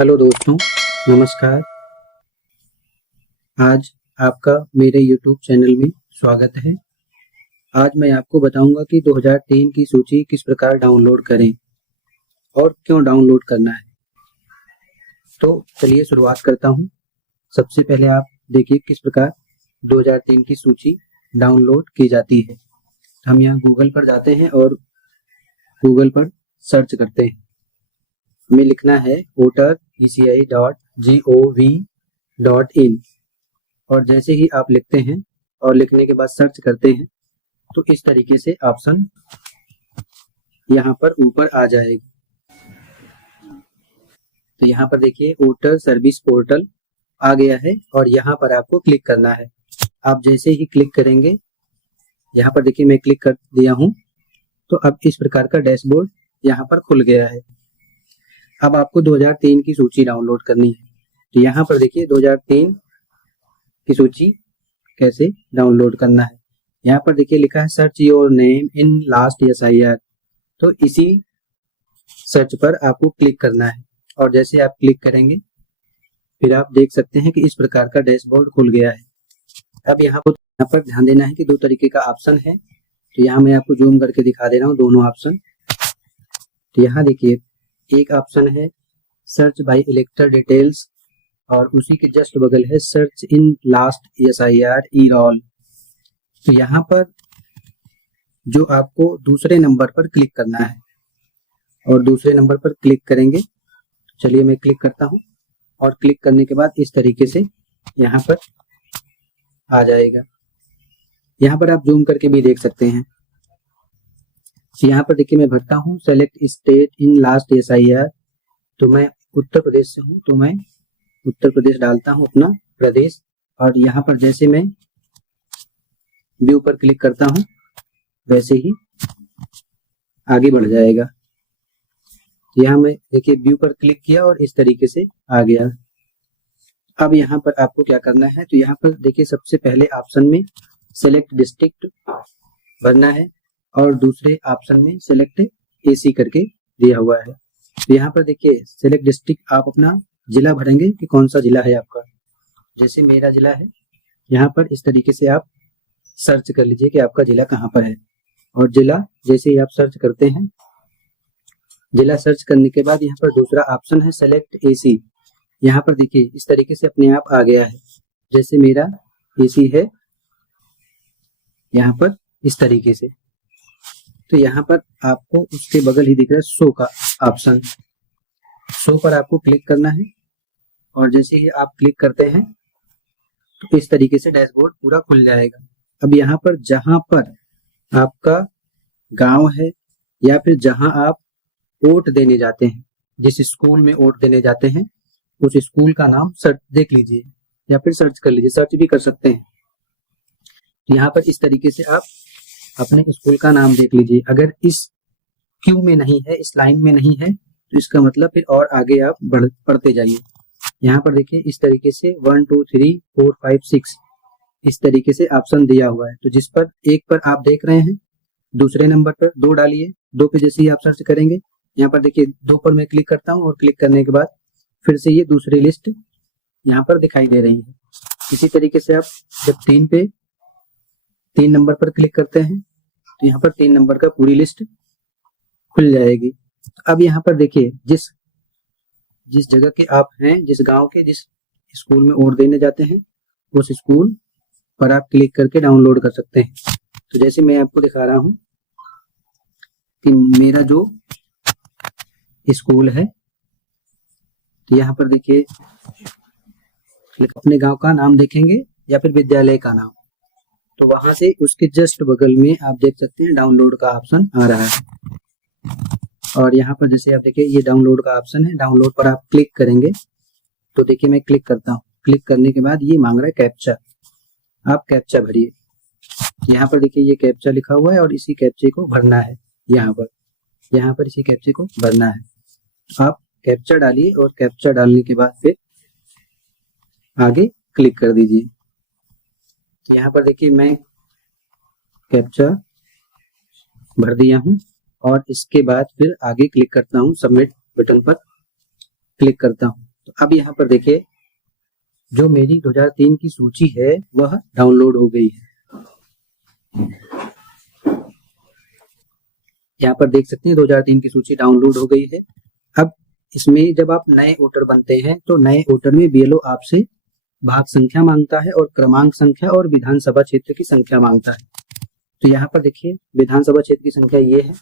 Hello दोस्तों, नमस्कार। आज आपका मेरे यूट्यूब चैनल में स्वागत है। आज मैं आपको बताऊंगा कि 2003 की सूची किस प्रकार डाउनलोड करें और क्यों डाउनलोड करना है। तो चलिए शुरुआत करता हूं। सबसे पहले आप देखिए किस प्रकार 2003 की सूची डाउनलोड की जाती है। हम यहाँ गूगल पर जाते हैं और गूगल पर सर्च करते हैं। हमें लिखना है voter.eci.gov.in और जैसे ही आप लिखते हैं और लिखने के बाद सर्च करते हैं तो इस तरीके से ऑप्शन यहाँ पर ऊपर आ जाएगा। तो यहाँ पर देखिए वोटर सर्विस पोर्टल आ गया है और यहाँ पर आपको क्लिक करना है। आप जैसे ही क्लिक करेंगे, यहाँ पर देखिए मैं क्लिक कर दिया हूँ, तो अब इस प्रकार का डैशबोर्ड यहाँ पर खुल गया है। अब आपको 2003 की सूची डाउनलोड करनी है। तो यहाँ पर देखिए 2003 की सूची कैसे डाउनलोड करना है। यहाँ पर देखिए लिखा है search your name in last SIR। तो इसी सर्च पर आपको क्लिक करना है और जैसे आप क्लिक करेंगे फिर आप देख सकते हैं कि इस प्रकार का डैशबोर्ड खुल गया है। अब यहाँ पर ध्यान देना है कि दो तरीके का ऑप्शन है। तो यहाँ मैं आपको जूम करके दिखा दे रहा हूँ दोनों ऑप्शन। तो यहाँ देखिए एक ऑप्शन है सर्च बाय इलेक्टर डिटेल्स और उसी के जस्ट बगल है सर्च इन लास्ट SIR ई-रोल। तो यहाँ पर जो आपको दूसरे नंबर पर क्लिक करना है और दूसरे नंबर पर क्लिक करेंगे। चलिए मैं क्लिक करता हूँ और क्लिक करने के बाद इस तरीके से यहाँ पर आ जाएगा। यहाँ पर आप जूम करके भी देख सकते हैं। यहाँ पर देखिए मैं भरता हूँ select state in last SIR। तो मैं उत्तर प्रदेश से हूँ तो मैं उत्तर प्रदेश डालता हूँ अपना प्रदेश और यहाँ पर जैसे मैं व्यू पर क्लिक करता हूँ वैसे ही आगे बढ़ जाएगा। यहाँ मैं देखिए व्यू पर क्लिक किया और इस तरीके से आ गया। अब यहाँ पर आपको क्या करना है, तो यहाँ पर देखिए सबसे पहले ऑप्शन में सेलेक्ट डिस्ट्रिक्ट भरना है और दूसरे ऑप्शन में सेलेक्ट AC करके दिया हुआ है। तो यहाँ पर देखिए सेलेक्ट डिस्ट्रिक्ट आप अपना जिला भरेंगे कि कौन सा जिला है आपका। जैसे मेरा जिला है, यहाँ पर इस तरीके से आप सर्च कर लीजिए कि आपका जिला कहाँ पर है। और जिला जैसे ही आप सर्च करते हैं, जिला सर्च करने के बाद यहाँ पर दूसरा ऑप्शन है सेलेक्ट AC। यहाँ पर देखिए इस तरीके से अपने आप आ गया है। जैसे मेरा AC है यहाँ पर इस तरीके से। तो यहाँ पर आपको उसके बगल ही दिख रहा है शो का ऑप्शन। शो पर आपको क्लिक करना है और जैसे ही आप क्लिक करते हैं तो इस तरीके से डैशबोर्ड पूरा खुल जाएगा। अब यहाँ पर जहां पर आपका गांव है या फिर जहां आप वोट देने जाते हैं, जिस स्कूल में वोट देने जाते हैं उस स्कूल का नाम सर्च देख लीजिए या फिर सर्च कर लीजिए, सर्च भी कर सकते हैं। यहाँ पर इस तरीके से आप अपने स्कूल का नाम देख लीजिए। अगर इस क्यू में नहीं है, इस लाइन में नहीं है, तो इसका मतलब फिर और आगे आप पढ़ते जाइए। यहाँ पर देखिए इस तरीके से 1 2 3 4 5 6 इस तरीके से ऑप्शन दिया हुआ है। तो जिस पर एक पर आप देख रहे हैं, दूसरे नंबर पर 2 डालिए। 2 पे जैसे ही आप सर्च करेंगे, यहाँ पर देखिए 2 पर मैं क्लिक करता हूँ और क्लिक करने के बाद फिर से ये दूसरी लिस्ट यहाँ पर दिखाई दे रही है। इसी तरीके से आप जब 3 नंबर पर क्लिक करते हैं तो यहाँ पर 3 नंबर का पूरी लिस्ट खुल जाएगी। अब यहाँ पर देखिए जिस जगह के आप हैं, जिस गांव के जिस स्कूल में वोट देने जाते हैं, उस स्कूल पर आप क्लिक करके डाउनलोड कर सकते हैं। तो जैसे मैं आपको दिखा रहा हूँ कि मेरा जो स्कूल है, तो यहाँ पर देखिए अपने गांव का नाम देखेंगे या फिर विद्यालय का नाम, तो वहां से उसके जस्ट बगल में आप देख सकते हैं डाउनलोड का ऑप्शन आ रहा है। और यहाँ पर जैसे आप देखिए ये डाउनलोड का ऑप्शन है, डाउनलोड पर आप क्लिक करेंगे तो देखिए मैं क्लिक करता हूँ। क्लिक करने के बाद ये मांग रहा है कैप्चा, आप कैप्चा भरिए। यहाँ पर देखिए ये कैप्चा लिखा हुआ है और इसी कैप्चे को भरना है। यहाँ पर इसी कैप्चे को भरना है। आप कैप्चा डालिए और कैप्चा डालने के बाद फिर आगे क्लिक कर दीजिए। तो यहाँ पर देखिए मैं कैप्चा भर दिया हूँ और इसके बाद फिर आगे क्लिक करता हूँ, सबमिट बटन पर क्लिक करता हूँ। तो अब यहाँ पर देखिए जो मेरी 2003 की सूची है वह डाउनलोड हो गई है। यहाँ पर देख सकते हैं 2003 की सूची डाउनलोड हो गई है। अब इसमें जब आप नए वोटर बनते हैं तो नए वोटर में बीएलओ आपसे भाग संख्या मांगता है और क्रमांक संख्या और विधानसभा क्षेत्र की संख्या मांगता है। तो यहाँ पर देखिए विधानसभा क्षेत्र की संख्या ये है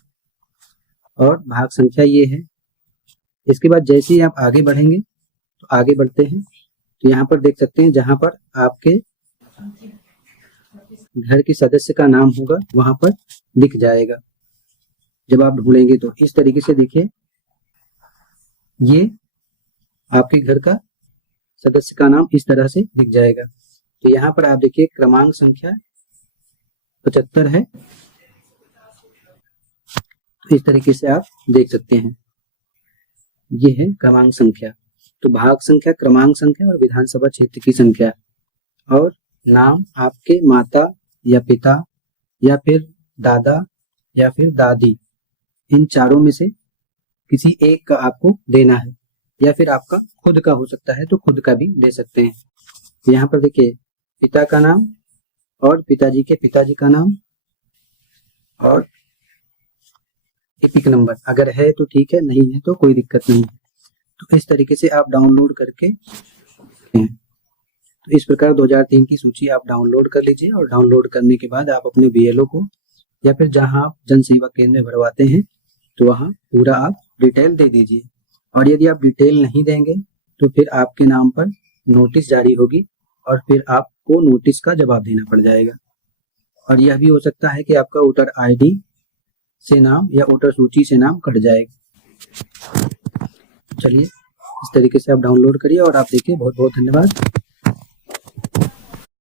और भाग संख्या ये है। इसके बाद जैसे ही आप आगे बढ़ेंगे तो आगे बढ़ते हैं तो यहाँ पर देख सकते हैं जहां पर आपके घर के सदस्य का नाम होगा वहां पर दिख जाएगा जब आप ढूंढेंगे। तो इस तरीके से देखिए ये आपके घर का सदस्य का नाम इस तरह से दिख जाएगा। तो यहाँ पर आप देखिए क्रमांक संख्या 75 है। तो इस तरीके से आप देख सकते हैं ये है क्रमांक संख्या। तो भाग संख्या, क्रमांक संख्या और विधानसभा क्षेत्र की संख्या और नाम आपके माता या पिता या फिर दादा या फिर दादी, इन चारों में से किसी एक का आपको देना है या फिर आपका खुद का हो सकता है तो खुद का भी दे सकते हैं। यहाँ पर देखिए पिता का नाम और पिताजी के पिताजी का नाम और एपिक नंबर अगर है तो ठीक है, नहीं है तो कोई दिक्कत नहीं है। तो इस तरीके से आप डाउनलोड करके तो इस प्रकार 2003 की सूची आप डाउनलोड कर लीजिए और डाउनलोड करने के बाद आप अपने बीएलओ को या फिर जहां आप जन सेवा केंद्र में भरवाते हैं तो वहां पूरा आप डिटेल दे दीजिए। और यदि आप डिटेल नहीं देंगे तो फिर आपके नाम पर नोटिस जारी होगी और फिर आपको नोटिस का जवाब देना पड़ जाएगा। और यह भी हो सकता है कि आपका वोटर आईडी से नाम या वोटर सूची से नाम कट जाएगा। चलिए इस तरीके से आप डाउनलोड करिए और आप देखिए। बहुत बहुत धन्यवाद।